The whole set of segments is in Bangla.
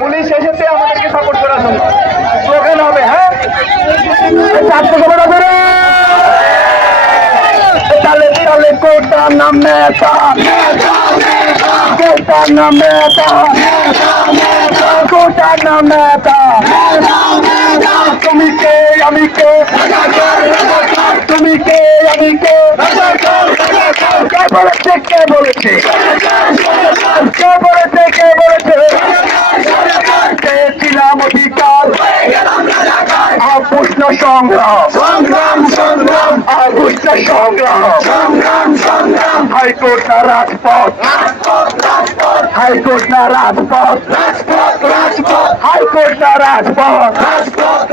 পুলিশ এসেছে আমাদেরকে সাপোর্ট করার জন্য। স্লোগান হবে, হ্যাঁ, তালে তালে কোটা নাম নেতা, কোটা নাম নেতা, কোটা নাম নেতা। তুমি কে আমি কে, তুমি কে আমি কে, কে বলেছে কে বলেছে, কে বলেছে কে বলেছে, পেয়েছিলাম অধিকার অপুষ্ণ সংগ্রাম, সংগ্রাম সংগ্রাম অপুষ্ণ সংগ্রাম, সংগ্রাম সংগ্রাম। হাইকোর্ট না রাজপথ, হাইকোর্ট না রাজপথ, রাজপথ হাইকোর্ট না রাজপথ,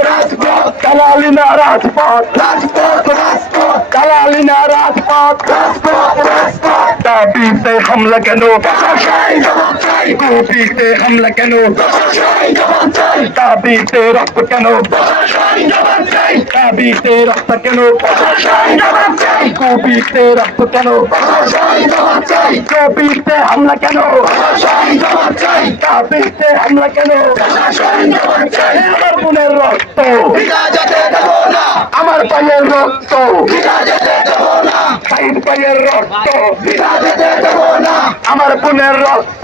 রাজপথ দালালি না রাজপথ, রাজপথ দালালি না রাজপথ, রাজপথ। দাবিতে হামলা কেন, কোটিতে হামলা কেন, দাবিতে রক্ত কেন, দাবিতে রক্ত কেন, কোটিতে রক্ত কেন, কোটিতে হামলা কেন, দাবিতে হামলা কেন। আমার বোনের রক্ত আমার পায়ের রক্ত, সাইড পায়ের রক্ত আমার বোনের রক্ত,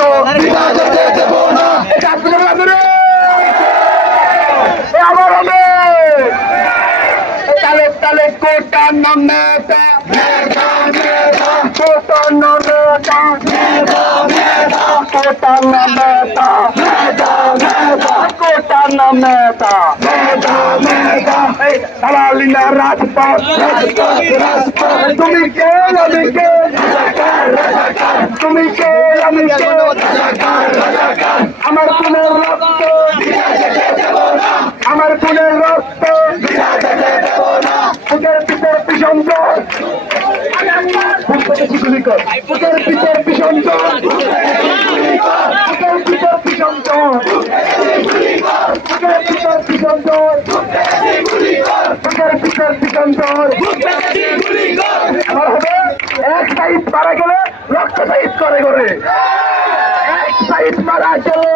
আমার হবে তালে তালে কোটা নাম নেতা, কোটা নাম নেতা, কোটা নাম নেতা, কোটা নাম নেতা। দালালি না রাজপথ, তুমি কে আমি কে, তুমি কে আমি কে, আমার বোনের রক্ত, আমার বোনের রক্ত, বুকের পিছের ভীষণ জল, বুকের পিছের ভীষণ জল, বুকের পিছের ভীষণ জল, বুকের পিছের ভীষণ জল, বুকের পিছের ভীষণ জল। আমার হবে এক সাইড মারা গেলে রক্ত সাইড করে করে, এক সাইড মারা গেলে